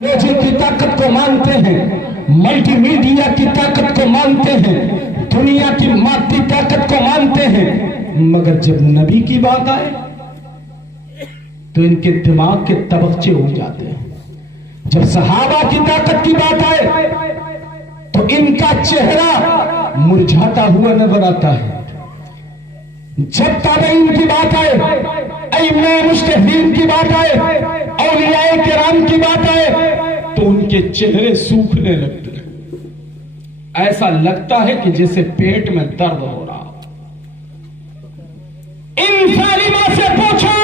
Technology की ताकत को मानते हैं, मल्टीमीडिया की ताकत को मानते हैं, दुनिया की मादी ताकत को मानते हैं, मगर जब नबी की बात आए तो इनके दिमाग के तबक्चे उड़ जाते हैं। जब सहाबा की ताकत की बात आए तो इनका चेहरा मुरझाता हुआ नजर आता है। जब ताबईन की बात आए, अइम्मा मुज्तहिदीन की बात आए, औलियाए किराम की बात आए तो उनके चेहरे सूखने लगते हैं। ऐसा लगता है कि जैसे पेट में दर्द हो रहा। इन जालिमों से पूछो,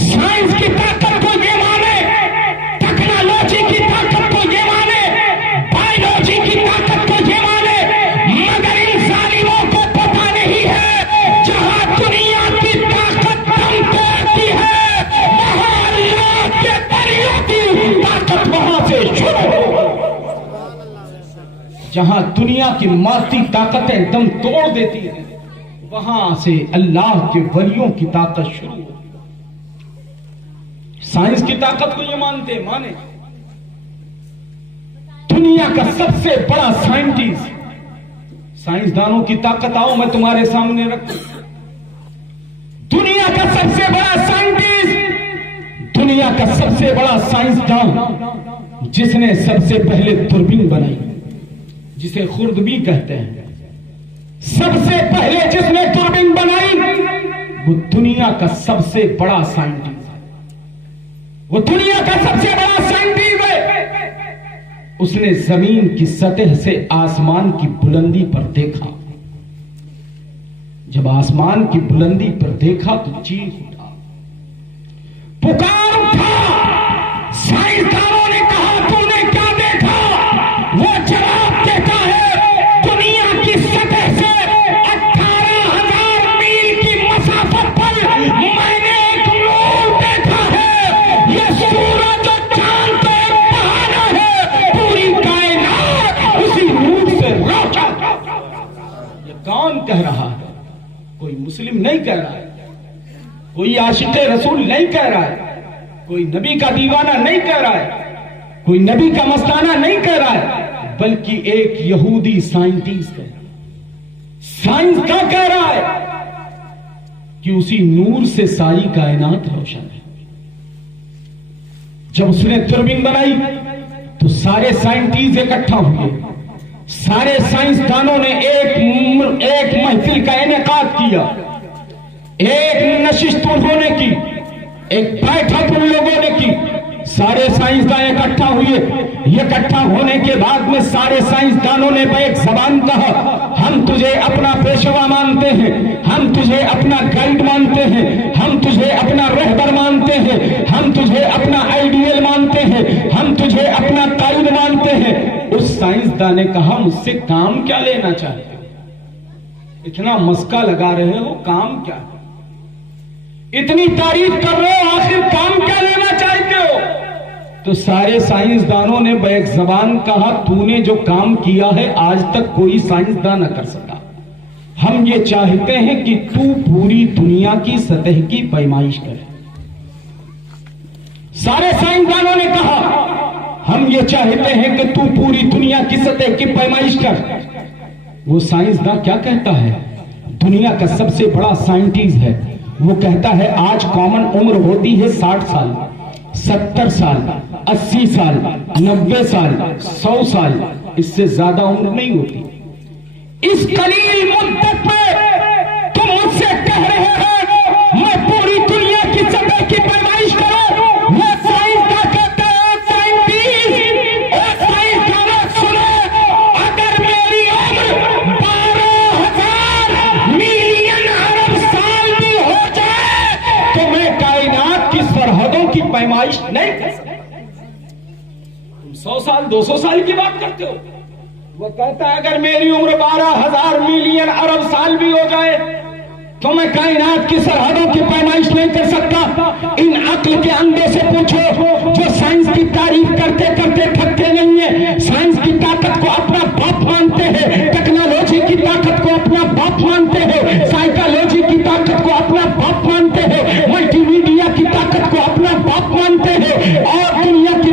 साइंस की ताकत को ये माने, टेक्नोलॉजी की ताकत को ये माने, बायोलॉजी की ताकत को ये माने, मगर इन जालिमों को पता नहीं है जहां दुनिया की ताकत कम तोड़ती है, वहां अल्लाह के परियों की ताकत वहां से शुरू हो। जहां दुनिया की मादी ताकतें दम तोड़ देती हैं, वहां से अल्लाह के वलियों की ताकत शुरू हो। साइंस की ताकत को ये मानते माने। दुनिया का सबसे बड़ा साइंटिस्ट, साइंसदानों की ताकत आओ मैं तुम्हारे सामने रखूं। दुनिया का सबसे बड़ा साइंटिस्ट, दुनिया का सबसे बड़ा साइंसदान, जिसने सबसे पहले दूरबीन बनाई, जिसे खुर्दबी कहते हैं, सबसे पहले जिसने दूरबीन बनाई वो दुनिया का सबसे बड़ा साइंटिस्ट है। वो दुनिया का सबसे बड़ा साइंटिस्ट है। उसने जमीन की सतह से आसमान की बुलंदी पर देखा। जब आसमान की बुलंदी पर देखा तो चीख उठा, पुकार उठा। साइंसदानों ने कहा तूने क्या देखा? वो जवाब देता है दुनिया की सतह से 18,000 मील की मसाफत पर मैंने एक नूर देखा है। ये सूरज और चांद का एक बहाना है, पूरी कायनात उसी नूर से रोशन। ये कौन कह रहा है? कोई मुस्लिम नहीं कह रहा है, कोई आशिक़े रसूल नहीं कह रहा है, कोई नबी का दीवाना नहीं कह रहा है, कोई नबी का मस्ताना नहीं कह रहा है, बल्कि एक यहूदी साइंटिस्ट है। साइंस क्या कह रहा है कि उसी नूर से सारी कायनात रोशन है। जब उसने दूरबीन बनाई तो सारे साइंटिस्ट इकट्ठा हुए। सारे साइंसदानों ने एक महफिल का इनेकाद किया, एक नशिस्त उन्होंने की, एक बैठक उन लोगों ने की। सारे साइंसदान इकट्ठा हुए। इकट्ठा होने के बाद में सारे साइंसदानों ने एक जबान कहा, हम तुझे अपना पेशवा मानते हैं, हम तुझे अपना गाइड मानते हैं, हम तुझे अपना रहबर मानते हैं, हम तुझे अपना आइडियल मानते हैं, हम तुझे अपना कायद मानते हैं। उस साइंसदान ने कहा, मुझसे काम क्या लेना चाहते हो? इतना मस्का लगा रहे हो, काम क्या है? इतनी तारीफ कर रहे हो, आखिर काम क्या लेना चाहते हो? तो सारे साइंसदानों ने बैक जबान कहा, तूने जो काम किया है आज तक कोई साइंसदान न कर सका। हम ये चाहते हैं कि तू पूरी दुनिया की सतह की पैमाइश करे। सारे साइंसदानों ने कहा, हम ये चाहते हैं कि तू पूरी दुनिया की सतह की पैमाइश कर। वो साइंसदान क्या कहता है? दुनिया का सबसे बड़ा साइंटिस्ट है। वो कहता है आज कॉमन उम्र होती है 60 साल, 70 साल, 80 साल, 90 साल, 100 साल, इससे ज्यादा उम्र नहीं होती। इस कलील मुद्दत में तुम मुझसे कह रहे हो मैं पूरी दुनिया की सतह की पैमाइश करूं। वो साइंस का कहता है, साइंटिस्ट और साइंसदानों सुनो, अगर मेरी उम्र 12,000 मिलियन अरब साल भी हो जाए तो मैं कायनात की सरहदों की पैमाइश नहीं कर सकता। 100 साल 200 साल की बात करते हो। वो कहता है अगर मेरी उम्र 12,000 मिलियन अरब साल भी हो जाए तो मैं कायनात की सरहदों की पैमाइश नहीं कर सकता। इन अक्ल के अंधों से पूछो जो साइंस की तारीफ करते करते थकते नहीं है, साइंस की ताकत को अपना बाप मानते हैं, टेक्नोलॉजी की ताकत को अपना बाप मानते हैं, साइकोलॉजी की ताकत को अपना बाप मानते हैं, मल्टीमीडिया की ताकत को अपना बाप मानते हैं और दुनिया की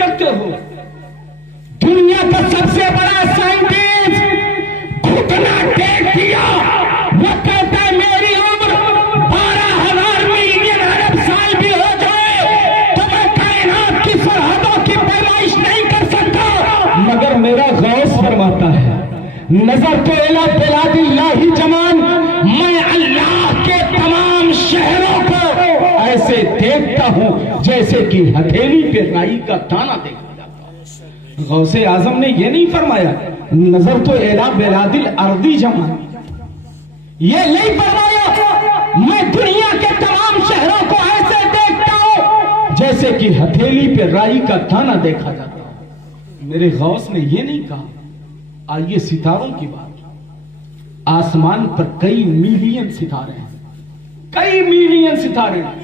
करते हो? दुनिया का सबसे बड़ा साइंटिस्ट घुटना टेक दिया, वो कहता है मेरी उम्र 12,000 मिलियन अरब साल भी हो जाए तो मैं कायनात की सरहदों की पैमाइश नहीं कर सकता। मगर मेरा गौस फरमाता है, नजर तो इला बिलादिल्लाहि जमान, मैं अल्लाह के तमाम शहरों को ऐसे देखता हूं जैसे कि हथेली पे राई का दाना देखा जाता है। गौसे आजम ने यह नहीं फरमाया नजर तो इला बिलादिल अर्दी जमान, ये नहीं फरमाया मैं दुनिया के तमाम शहरों को ऐसे देखता हूं जैसे कि हथेली पे राई का दाना देखा जाता है। मेरे गौस ने यह नहीं कहा। आइए सितारों की बात। आसमान पर कई मिलियन सितारे हैं, कई मिलियन सितारे हैं।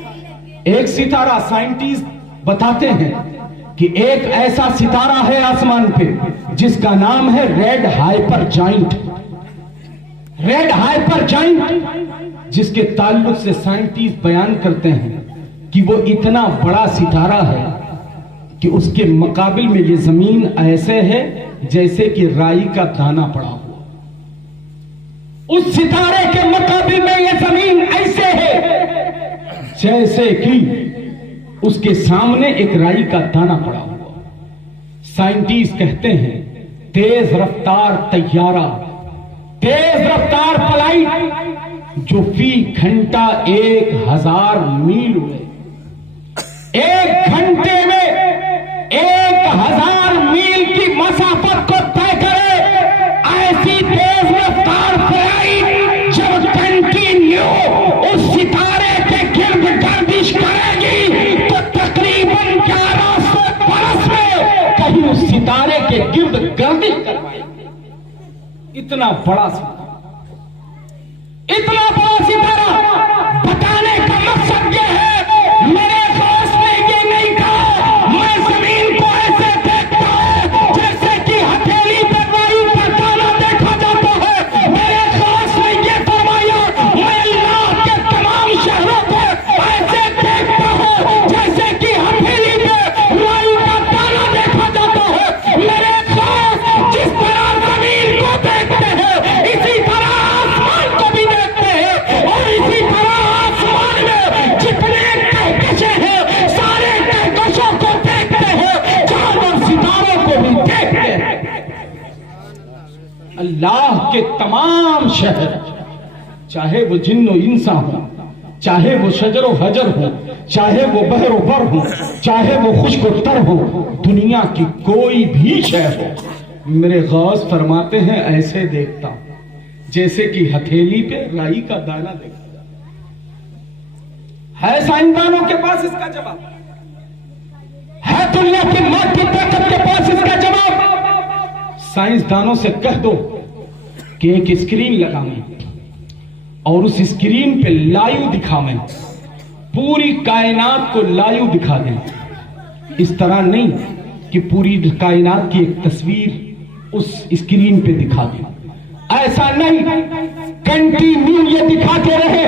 एक सितारा साइंटिस्ट बताते हैं कि एक ऐसा सितारा है आसमान पे जिसका नाम है red hyper giant. Red hyper giant जिसके ताल्लुक से साइंटिस्ट बयान करते हैं कि वो इतना बड़ा सितारा है कि उसके मुकाबिल में ये जमीन ऐसे है जैसे कि राई का दाना पड़ा हुआ। उस सितारे के मुकाबिल में ये जमीन ऐसे है जैसे कि उसके सामने एक राई का दाना पड़ा हुआ। साइंटिस्ट कहते हैं तेज रफ्तार तैयारा, तेज रफ्तार फ्लाइट जो फी घंटा 1000 मील उड़े, 1 घंटे में 1000 मील की मसाफत को तय करे, ऐसी तेज रफ्तार फ्लाइट जब कंटिन्यू उस सितारे के गिर्द गर्दिश करेगी तो तकरीबन 1100 बरस में कहीं उस सितारे के गिर्द गर्दिश करवाएगी। इतना बड़ा सितारा, इतना बड़ा सितारा। बताने का मकसद यह है, मेरे खास ने ये नहीं कहा मैं जमीन को ऐसे देखता हूं जैसे कि हथेली पर राई का दाना देखा जाता है। मेरे खास ने ये फरमाया मैं अल्लाह के तमाम शहरों को ऐसे देखता हूं जैसे कि हथेली पे राई का दाना देखा जाता है। मेरे खास जिस तरह जमीन को देखते हैं इसी तरह आसमान को भी देखते हैं, और इसी तरह आसमान में जितने कहकशें हैं सारे कहकशों को देखते हैं, चांद और सितारों को भी देखते हैं। अल्लाह के तमाम शहर, चाहे वो जिन्नो इंसा हो, चाहे वो शजरो हजर हो, चाहे वो बहरो बर हो, चाहे वो खुश्को तर हो, दुनिया की कोई भी शहर हो, मेरे गौस फरमाते हैं ऐसे देखता हूं जैसे कि हथेली पे राई का दाना देखा जाता है। साइंसदानों के पास इसका जवाब है, दुनिया की मौत की ताकत के पास इसका जवाब। साइंसदानों से कह दो कि एक स्क्रीन लगावें और उस स्क्रीन पे लाइव दिखावें, पूरी कायनात को लाइव दिखा दें। इस तरह नहीं कि पूरी कायनात की एक तस्वीर उस स्क्रीन पे दिखा दें, ऐसा नहीं, कंटिन्यू ये दिखाते रहे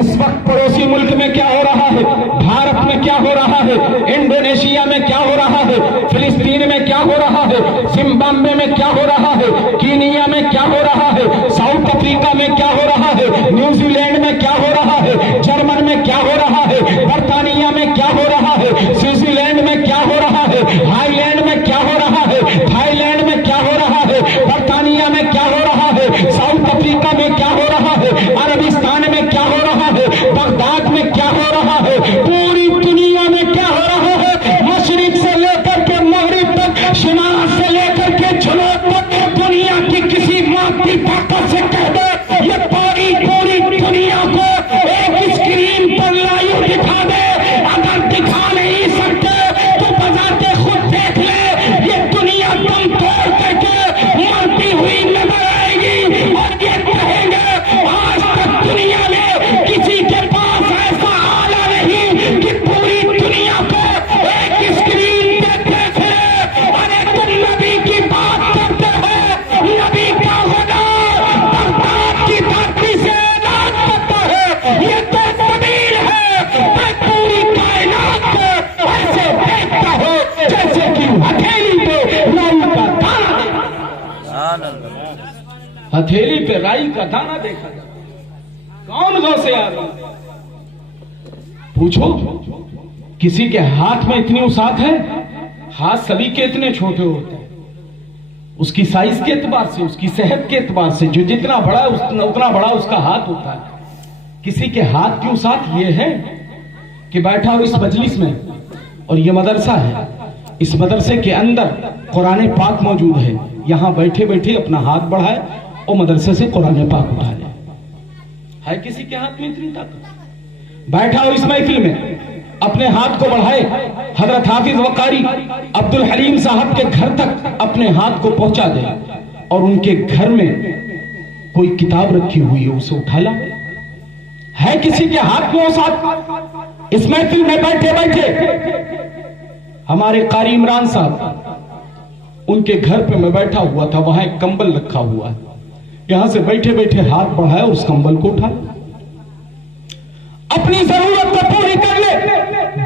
इस वक्त पड़ोसी मुल्क में क्या हो रहा है, भारत में क्या हो रहा है, इंडोनेशिया में क्या हो रहा है, फिलिस्तीन में क्या हो रहा है, जिम्बाब्वे में क्या हो रहा है, कीनिया में क्या हो रहा है, साउथ अफ्रीका में क्या हो रहा है, न्यूजीलैंड में क्या हो रहा है, जर्मन में क्या हो रहा है, बर्तानिया में क्या हो रहा है, स्विट्जरलैंड में क्या हो रहा है, हाईलैंड में क्या हो रहा है, थाईलैंड में क्या हो रहा है, बर्तानिया में क्या हो रहा है, साउथ अफ्रीका में क्या हो रहा है, अरबिस्तान में क्या हो रहा है, बगदाद में क्या हो रहा है, पूरी दुनिया में क्या हो रहा है, मशरिक से लेकर के मगरिब तक, शिमाल से लेकर के जुनूब तक, दुनिया की किसी माती ताकत से कह दे ये पूरी दुनिया को एक स्क्रीन पर लाइव दिखा दे। अगर दिखा नहीं सकते तो बजाते खुद देख ले, ये दुनिया दम तोड़ करके मरती हुई नजर आएगी और ये कहेंगे आज तक दुनिया में किसी के पास ऐसा आला नहीं कि पूरी दुनिया को एक स्क्रीन पे देखे। अरे तुम नबी की बात करते हो, नबी का होना बगदाद की धरती से हथेली पे राई का दाना देखा जाता। कौन गौसे आजम? पूछो, किसी के हाथ में इतनी उसात है? हाथ सभी के इतने छोटे होते हैं। उसकी साइज के एतबार से, उसकी सेहत के एतबार से, जो जितना बड़ा है उतना बड़ा उसका हाथ होता है। किसी के हाथ की उसात ये है कि बैठा हो इस मजलिस में, और ये मदरसा है, इस मदरसे के अंदर कुरान पाक मौजूद है, यहां बैठे बैठे अपना हाथ बढ़ाए और मदरसे से कुरान पाक उठा ले। है किसी के हाथ में इतनी ताकत? बैठा हो इस महफिल में, अपने हाथ को बढ़ाए, हजरत हाफिज वकारी अब्दुल हलीम साहब के घर तक अपने हाथ को पहुंचा दे और उनके घर में कोई किताब रखी हुई है उसे उठा ला। है किसी के हाथ में साथ? इस महफिल में बैठे बैठे हमारे कारी इमरान साहब, उनके घर पे मैं बैठा हुआ था, वहां एक कंबल रखा हुआ है, यहां से बैठे बैठे हाथ बढ़ाया, उस कंबल को उठा, अपनी जरूरत को पूरी कर ले।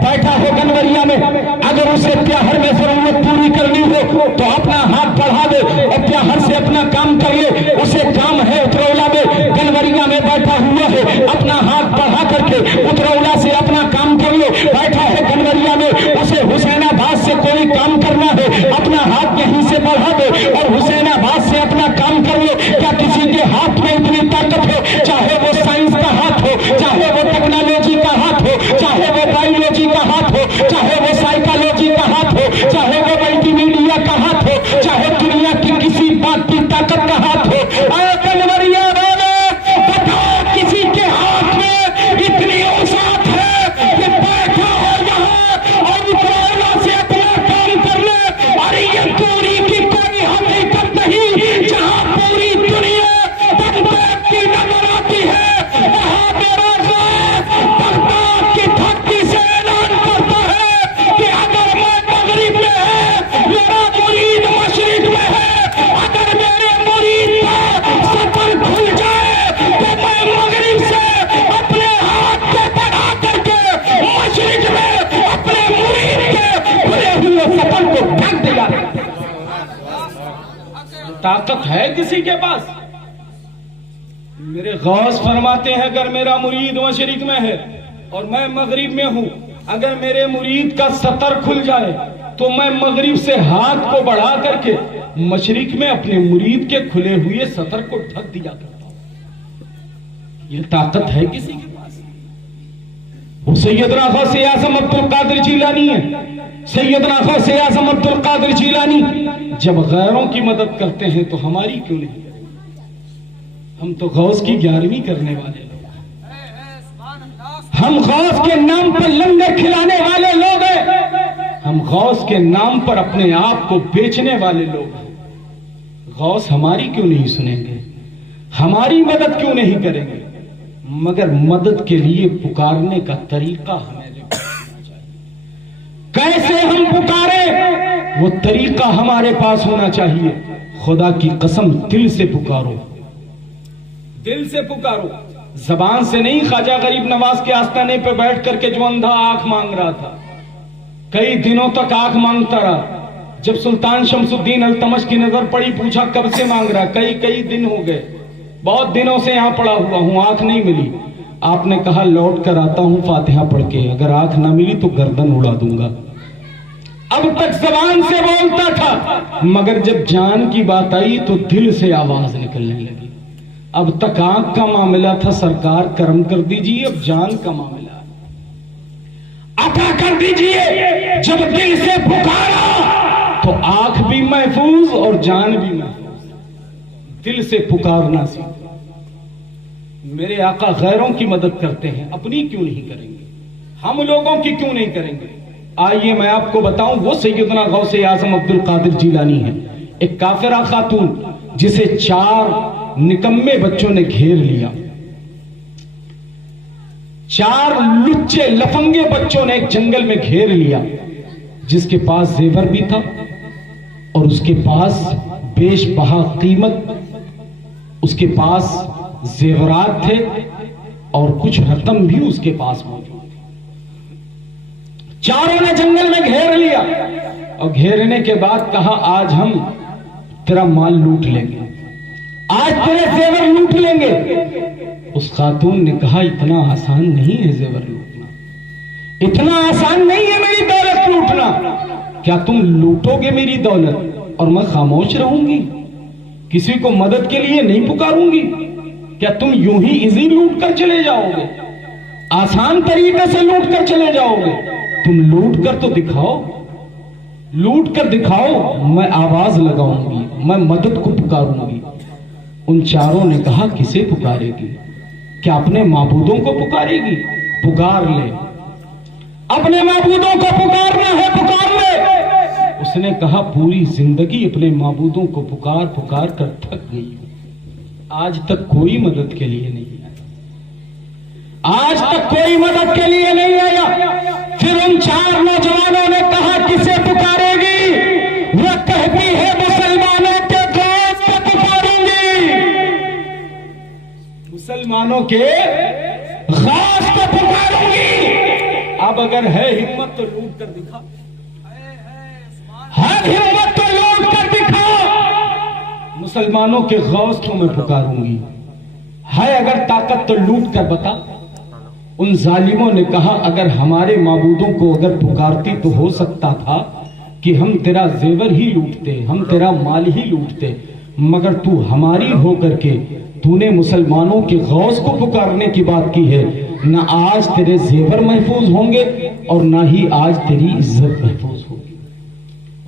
बैठा हो गनवरिया में, अगर उसे प्याहर में जरूरत पूरी करनी हो तो अपना हाथ बढ़ा दे और प्याहर से अपना काम कर ले। उसे काम है उतरौला में, गनवरिया में बैठा हुआ है, अपना हाथ बढ़ा करके उतरौला से अपना काम कर ले। बैठा है गनवरिया में, उसे हुसैनाबाद से कोई काम करना है, अपना हाथ यहीं से बढ़ा दे और हुसैनाबाद से अपना काम कर ले। क्या किसी के हाथ में इतनी ताकत हो? चाहे वो साइंस का हाथ हो, चाहे वो टेक्नोलॉजी का हाथ हो, चाहे वो बायोलॉजी का हाथ हो, चाहे वो साइकोलॉजी का हाथ हो, चाहे वो मल्टीमीडिया का हाथ हो, चाहे दुनिया की किसी बात की ताकत का हाथ हो। कनवरिया वाले बताओ, किसी के हाथ में इतनी औसात है कि बैठा हो यहाँ और उतरौला से अपना काम कर ले। अरे ये दूरी की कोई हकीकत नहीं, जहां पूरी दुनिया बगदाद की नजर आती है, वहां मेरा बगदाद की धरती से ऐलान करता है कि अगर मैं मगरिब में है, मेरा मुरीद मशरिक में है, अगर मेरे मुरीद का सफर खुल जाए तो मैं मगरिब से अपने हाथ को बढ़ा करके मशरिक में अपने मुरीद के खुले हुए सफर को ढक देगा। ताकत है किसी के पास? मेरे गौस फरमाते हैं, अगर मेरा मुरीद मशरिक में है और मैं मगरिब में हूं, अगर मेरे मुरीद का सतर खुल जाए तो मैं मगरिब से हाथ को बढ़ा करके मशरिक में अपने मुरीद के खुले हुए सतर को ढक दिया करता हूं। यह ताकत है किसी के पास? वो सैयदना गौसे आज़म अब्दुल कादिर जीलानी है। सैयदना गौसे आज़म अब्दुल कादिर जीलानी जब गैरों की मदद करते हैं तो हमारी क्यों नहीं? हम तो गौस की 11वीं करने वाले लोग, हम गौस के नाम पर लंगर खिलाने वाले लोग हैं, हम गौस के नाम पर अपने आप को बेचने वाले लोग हैं। गौस हमारी क्यों नहीं सुनेंगे? हमारी मदद क्यों नहीं करेंगे? मगर मदद के लिए पुकारने का तरीका हमें देखना चाहिए। कैसे हम पुकारें, वो तरीका हमारे पास होना चाहिए। खुदा की कसम, दिल से पुकारो, दिल से पुकारो, जबान से नहीं। ख्वाजा गरीब नवाज के आस्थाने पे बैठ करके जो अंधा आंख मांग रहा था, कई दिनों तक आंख मांगता रहा। जब सुल्तान शमसुद्दीन अल्तमश की नजर पड़ी, पूछा कब से मांग रहा? कई दिन हो गए, बहुत दिनों से यहां पड़ा हुआ हूं, आंख नहीं मिली। आपने कहा लौट कर आता हूं फातिहा पढ़ के, अगर आंख ना मिली तो गर्दन उड़ा दूंगा। अब तक जबान से बोलता था, मगर जब जान की बात आई तो दिल से आवाज निकलने लगी। अब तक आंख का मामला था, सरकार करम कर दीजिए, अब जान का मामला अता कर दीजिए। जब दिल से पुकारा तो आंख भी महफूज और जान भी महफूज। दिल से पुकारना सीखो। मेरे आका गैरों की मदद करते हैं, अपनी क्यों नहीं करेंगे? हम लोगों की क्यों नहीं करेंगे? आइए मैं आपको बताऊं, वो सैयदना गौसे आज़म अब्दुल कादिर जीलानी है। एक काफिरा खातून जिसे 4 निकम्मे बच्चों ने घेर लिया, 4 लुच्चे लफंगे बच्चों ने एक जंगल में घेर लिया, जिसके पास जेवर भी था और उसके पास बेशबहा कीमत, उसके पास जेवरात थे और कुछ रकम भी उसके पास मौजूद थी। चारों ने जंगल में घेर लिया और घेरने के बाद कहा आज हम तेरा माल लूट लेंगे। आज तेरे जेवर लूट लेंगे। उस खातून ने कहा इतना आसान नहीं है जेवर लूटना, इतना आसान नहीं है मेरी दौलत लूटना। क्या तुम लूटोगे मेरी दौलत और मैं खामोश रहूंगी, किसी को मदद के लिए नहीं पुकारूंगी? क्या तुम यूं ही इजी लूट कर चले जाओगे, आसान तरीके से लूट कर चले जाओगे? तुम लूट कर तो दिखाओ, लूट कर दिखाओ, मैं आवाज लगाऊंगी, मैं मदद को पुकारूंगी। उन चारों ने कहा किसे पुकारेगी? क्या अपने माबूदों को पुकारेगी? पुकार ले, अपने माबूदों को पुकारना है, पुकार ले। उसने कहा पूरी जिंदगी अपने माबूदों को पुकार पुकार कर थक गई हूं, आज तक कोई मदद के लिए नहीं आया, आज तक कोई मदद के लिए नहीं आया। फिर उन चार नौजवानों ने कहा किसे पुकारेगी? वह कहती है मुसलमानों के गौस को पुकारूंगी, मुसलमानों के गौस को पुकारूंगी। अब अगर है हिम्मत तो लूट कर दिखा, है हिम्मत तो लूट कर दिखा। मुसलमानों के गौस को मैं पुकारूंगी, है अगर ताकत तो लूट कर बता। उन जालिमों ने कहा अगर हमारे माबूदों को अगर पुकारती तो हो सकता था कि हम तेरा जेवर ही लूटते, हम तेरा माल ही लूटते, मगर तू हमारी होकर के तूने मुसलमानों के गौस को पुकारने की बात की है। ना आज तेरे जेवर महफूज होंगे और ना ही आज तेरी इज्जत महफूज होगी।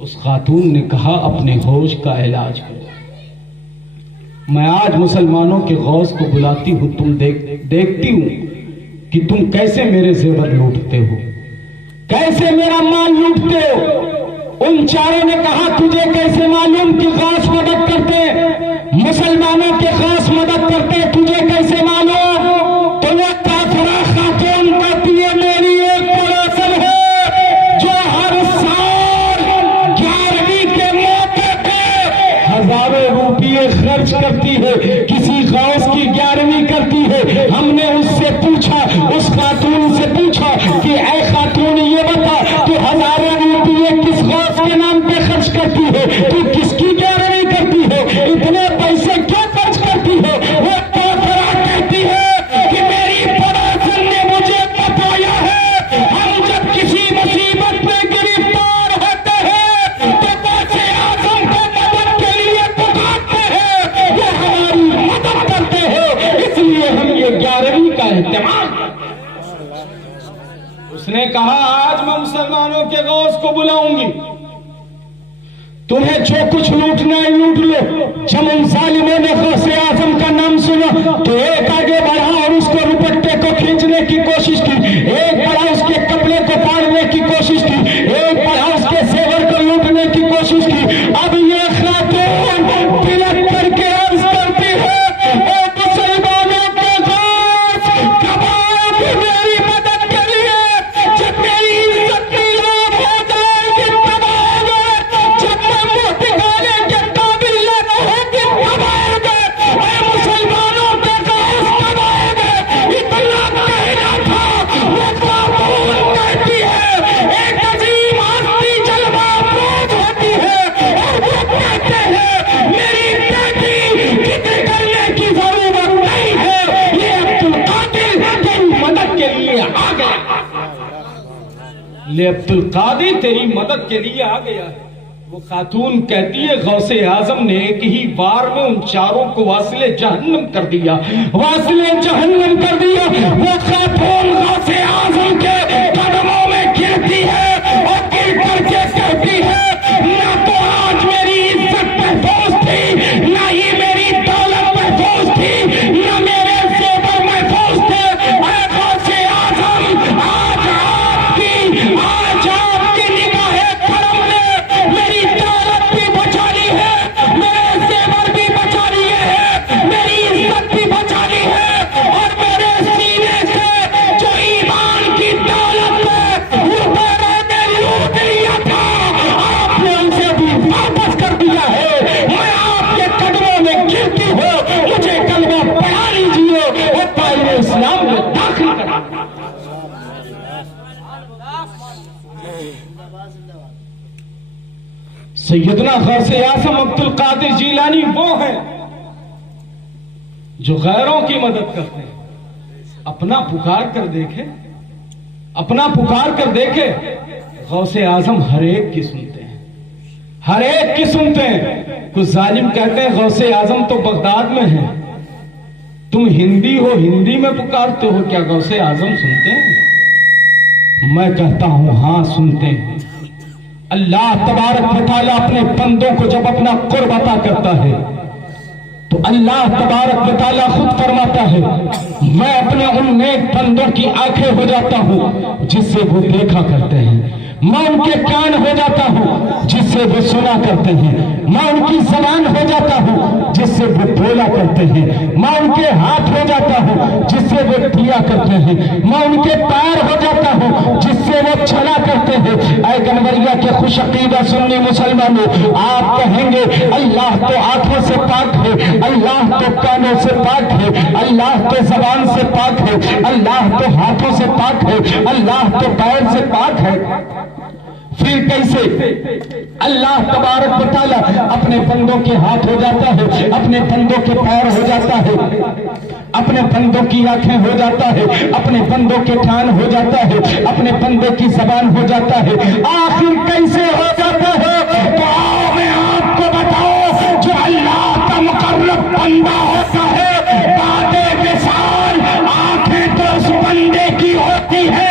उस खातून ने कहा अपने गौस का इलाज करो। मैं आज मुसलमानों के गौस को बुलाती हूं, तुम देखती हूं कि तुम कैसे मेरे जेवर लूटते हो, कैसे मेरा माल लूटते हो। उन चारों ने कहा तुझे कैसे मालूम कि गौस मदद करते, मुसलमानों के गौस मदद करते, तुझे कैसे मालूम? तो वो काफिरा खातून कहती है मेरी एक पड़ोसन है जो हर साल 11वीं के मौके पे हजारों रुपये खर्च करती है, किसी गौस की 11वीं करती है। हमने उससे पूछा, उस खातून से पूछा कि ऐ खातून ये बता तू हजारों रुपये किस गौस के नाम पे खर्च करती है, तू किसकी 11वीं करती है, इतने पैसे क्यों खर्च करती है? वो काफिरा कहती है कि मेरी पड़ोसन ने मुझे बताया है हम जब किसी मुसीबत में गिरफ्तार होते हैं तो गौसे आजम को मदद के लिए पुकारते हैं, वो हमारी मदद करते हैं, इसलिए हम ये 11वीं का एहतमाम। उसने कहा आज मैं मुसलमानों के गौस को बुलाऊंगी, तुम्हें जो कुछ लूटना है लूट लो। जब उन जालिमों ने गौसे आजम का नाम सुना तो एक आगे बढ़ा और उसको रुपट्टे को खींचने की कोशिश की, एक बढ़ा उसके कपड़े को फाड़ने की कोशिश की, एक बढ़ा उसके सेवर को लूटने की कोशिश की। अब ये खातून तिलक करके अर्ज करती है ओ मुसलमानों के गौस कब आओगे मेरी मदद के लिए? जब मेरी इज्जत नीलाम हो जाएगी तब आओगे, जब मैं मुंह दिखाने के काबिल न होगी तब आओगे। ऐ मुसलमानों के गौस कब आओगे? इतना कहना था। वो खातून कहती है एक अजीम हस्ती जलवा अफरोज होती है और वो कहते हैं मेरी बेटी जिक्र करने की जरूरत नहीं है, ये अब्दुल कादिर तेरी मदद के लिए आ गया, ले अब्दुल कादिर तेरी मदद के लिए आ गया है। वो खातून कहती है गौसे आजम ने एक ही बार में उन चारों को वासिले जहन्नम कर दिया, वासिले जहन्नम कर दिया। वो खातून गौसे आजम के कदमों में गिरती है और गिर करके कहती है ना तो आज मेरी इज्जत महफूज थी, ना ही मेरी दौलत महफूज थी, ना मेरे जेवर महफूज थे। ऐ गौसे आजम आज आपकी निगाहे करम ने मेरी दौलत भी बचा ली है, मेरे जेवर भी बचा लिए हैं, मेरी इज्जत भी बचा ली है और मेरे सीने से जो ईमान की दौलत है लुटेरों ने लूट लिया था आपने उसे भी वापस कर दिया है। मैं आपके कदमों में गिरती हूँ, मुझे कलमा पढ़ा लीजिए और दायरे इस्लाम में दाखिल कर। सैयदना गौसे आजम अब्दुल कादिर जीलानी वो हैं जो गैरों की मदद करते हैं, अपना पुकार कर देखे, अपना पुकार कर देखे। गौसे आजम हर एक की सुनते हैं, हर एक की सुनते हैं। कुछ जालिम कहते हैं गौसे आजम तो बगदाद में है। तुम हिंदी हो, हिंदी में पुकारते हो, क्या गौसे आजम सुनते हैं? मैं कहता हूं हां सुनते हैं। अल्लाह तबारक व तआला अपने बंदों को जब अपना कुर्ब अता करता है तो अल्लाह तबारक व तआला खुद फरमाता है, मैं अपने उन नेक बंदों की आंखें हो जाता हूं जिससे वो देखा करते हैं, मैं उनके कान हो जाता हूं जिससे वो सुना करते हैं, मैं उनकी जबान हो जाता हूं जिससे वो बोला करते हैं, मैं उनके हाथ हो जाता हूं जिससे वो दिया करते हैं, मैं उनके पैर हो जाता हूं जिससे वो चला करते हैं। ऐ गनवरिया के खुश अकीदा सुन्नी मुसलमानों, आप कहेंगे अल्लाह तो आंखों से पाक है, अल्लाह तो कानों से पाक है, अल्लाह तो जबान से पाक है, अल्लाह तो हाथों से पाक है, अल्लाह तो पैर से पाक है। फिर कैसे अल्लाह तबारक व तआला अपने बंदों के हाथ हो जाता है, अपने बंदों के पैर हो जाता है, अपने बंदों की आंखें हो जाता है, अपने बंदों के कान हो जाता है, अपने बंदे की जबान हो जाता है। आखिर कैसे हो जाता है? तो आओ मैं आपको बताऊं, जो अल्लाह का मुकर्रब बंदा होता है, बादे विसाल आंखें तो उस बंदे की होती है,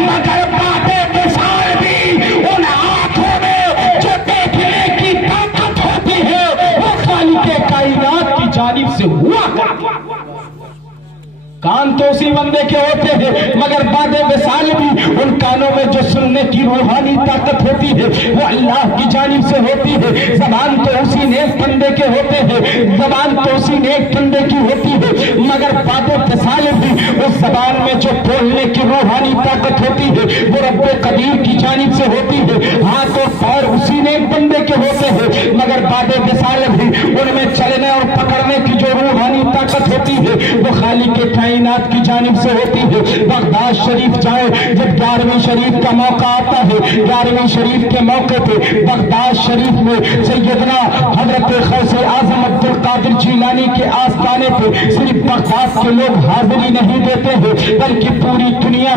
मगर बादे विसाल भी उन आंखों में जो देखने की ताकत होती है वो खालिक कायनात की जानिब से हुआ करती है। कान तो उसी बंदे के होते हैं, मगर बादे विसाल भी उन कानों में जो सुनने की रूहानी ताकत होती है वो अल्लाह की जानिब से होती है। जबान तो उसी नेक बंदे के होते हैं, जबान तो उसी नेक बंदे की होती है, मगर बादे विसाल भी उस जबान में जो बोलने की रूहानी ताकत होती है वो रब्बे कदीर की जानिब से होती है। हाथ और पैर उसी नेक बंदे के होते हैं, मगर बादे विसाल भी उनमें चलने और पकड़ने की जो रूहानी ताकत होती है वो खालिक के कायनात की जानिब से होती है। बगदाद शरीफ जाए, जब 11वीं शरीफ का मौका आता है, 11वीं शरीफ के मौके पे बगदाद शरीफ में सैयदना हजरत गौसे आजम अब्दुल कादिर जिलानी के आस्थाने पे सिर्फ बगदाद के लोग हाजिरी नहीं देते हैं, बल्कि पूरी दुनिया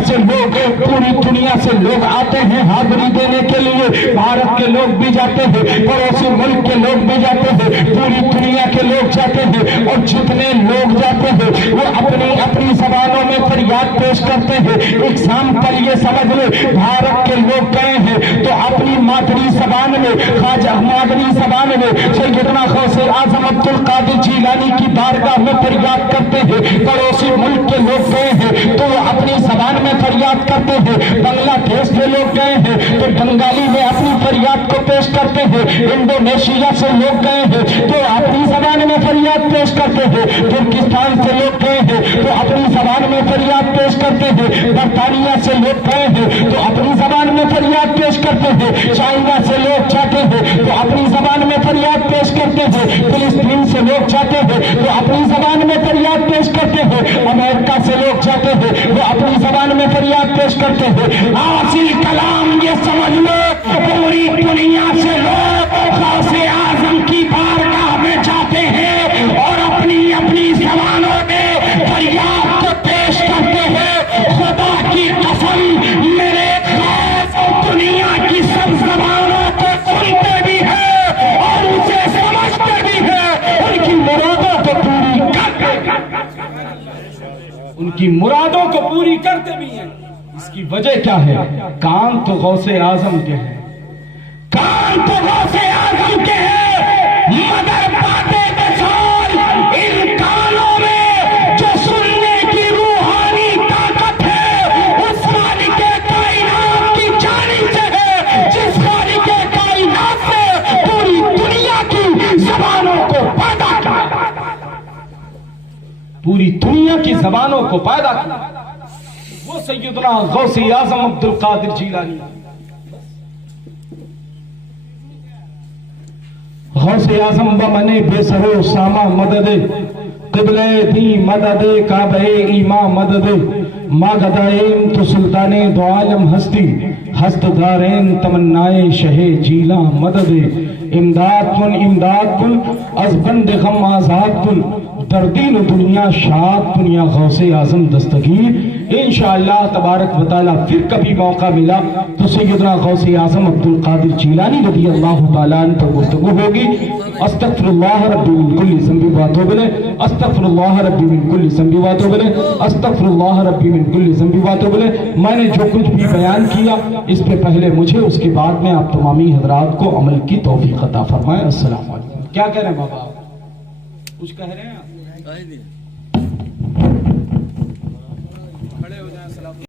से लोग आते हैं हाजिरी देने के लिए। भारत के लोग भी जाते हैं, पड़ोसी मुल्क के लोग भी जाते हैं, पूरी दुनिया के लोग जाते हैं, और जितने लोग जाते हैं वो अपनी अपनी जबानों में फरियाद पेश करते हैं। एग्जाम्पल ये समझ ले, भारत के लोग गए हैं तो अपनी मादरी जबान में सैयदना गौसे आजम अब्दुल कादिर जिलानी की बारगाह में फरियाद करते हैं। पड़ोसी मुल्क के लोग गए हैं तो वो अपनी जबान में फरियाद करते हैं। बांग्लादेश के लोग गए हैं तो बंगाली में अपनी फरियाद को पेश करते हैं। इंडोनेशिया से लोग गए हैं तो अपनी जबान में फरियाद पेश करते हैं। तुर्किस्तान से लोग गए हैं तो अपनी जबान में फरियाद पेश करते हैं। बरतानिया से लोग गए हैं तो अपनी जबान में फरियाद पेश करते हैं। चाइना से लोग जाते हैं तो अपनी जबान में फरियाद पेश करते हैं। फिलिस्तीन से लोग जाते हैं तो अपनी जबान में फरियाद पेश करते हैं। अमेरिका से लोग जाते हैं तो अपनी जबान में फरियाद पेश करते हैं। हासिल कलाम ये समझ लो, पूरी दुनिया से लोग गौसे आजम की बारगाह में जाते हैं और अपनी अपनी जबानों में फरियाद को पेश करते हैं। खुदा की कसम, मेरे गौस दुनिया की सब जबानों को सुनते भी है और उसे समझते भी है, उनकी मुरादों को पूरी उनकी मुरादों को पूरी करते भी हैं। इसकी वजह क्या है? कान तो गौसे आजम के हैं, कान तो गौसे आजम के हैं, मगर बातें विसाल इन कानों में जो सुनने की रूहानी ताकत है उस खालिक कायनात की जानिब से है, जिस खालिक कायनात से पूरी दुनिया की जबानों को पैदा किया, पूरी दुनिया की जबानों को पैदा किया, वो सैयदना गौसे आजम अब्दुल कादिर जिलानी। गौसे आजम बमने बेसरो सामा मदद क़िबले दी मदद काबे ईमा मदद मा गदाएं तो सुल्ताने दो आलम हस्ती हस्त दारें तमन्नाए शहे जीला मदद इमदाद कुन अज बंद गम आजाद कुन दरदीन दुनिया शाद दुनिया गौसे आजम दस्तगीर। इंशाअल्लाह तबारक व तआला फिर कभी मौका मिला तो सैयदना गौसे आजम अब्दुल कादिर जीलानी रज़ी अल्लाह तआला अन्हु पर गुफ्तगू होगी। अस्तगफिरुल्लाह रब्बी मिन कुल्ली ज़ंबि व अतूबु इलैह, अस्तगफिरुल्लाह रब्बी मिन कुल्ली ज़ंबि व अतूबु इलैह, अस्तगफिरुल्लाह रब्बी मिन कुल्ली ज़ंबि व अतूबु इलैह। मैंने जो कुछ भी बयान किया इस पे पहले मुझे, उसके बाद में आप तमामी हजरात को अमल की तौफीक अता फरमाए। अस्सलाम वालेकुम। क्या कह रहे हैं बाबा, कुछ कह रहे हैं आप?